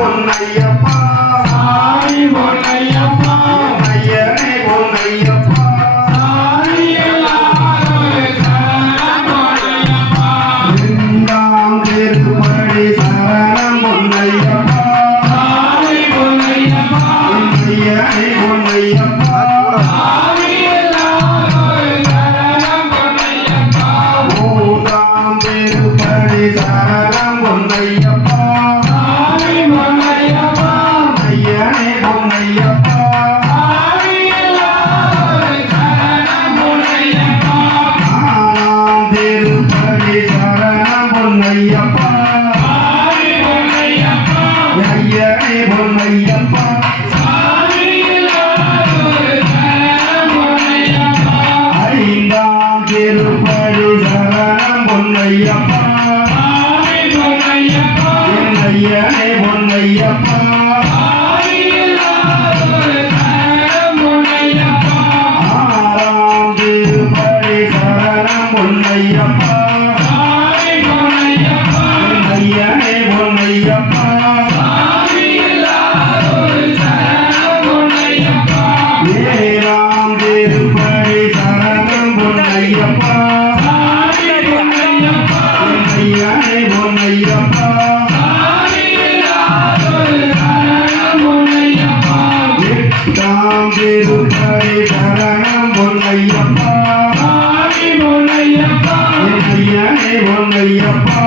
பொன்னையப்பா. சாமி பொன்னையப்பா. ஐயனே பொன்னையப்பா. சரணம் பொன்னையப்பா. பொன்னையப்பா. பொன்னையப்பா. Sara. பொன்னையப்பா. பொன்னையனே பொன்னையப்பா. ஆறாம் திருப்படி சரணம் பொன்னையப்பா. பொன்னையனே பொன்னையப்பா ஏழாம் திருப்படி சரணம் பொன்னையப்பா திருப்பதி சரணம் பொன்னையப்பா பொன்னையப்பா என் ஐயனே பொன்னையப்பா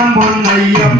i'm on Ambon, Ayam,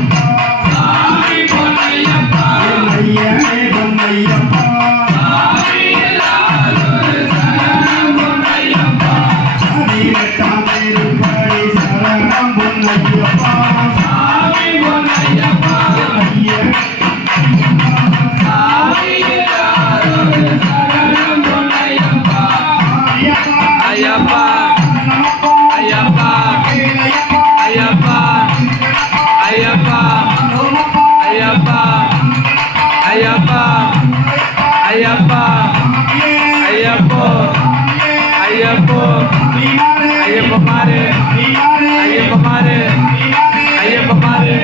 ஐயப்போ ஐயப்ப மாறு. ஐயப்ப மாறு. ஐயப்ப மாறு.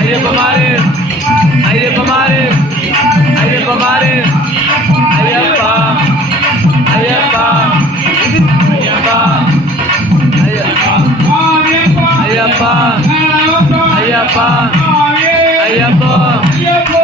ஐயப்ப மாறு. ஐயப்ப மாறு. ஐயப்ப மாறு. ஐயப்பா. ஐயப்பா.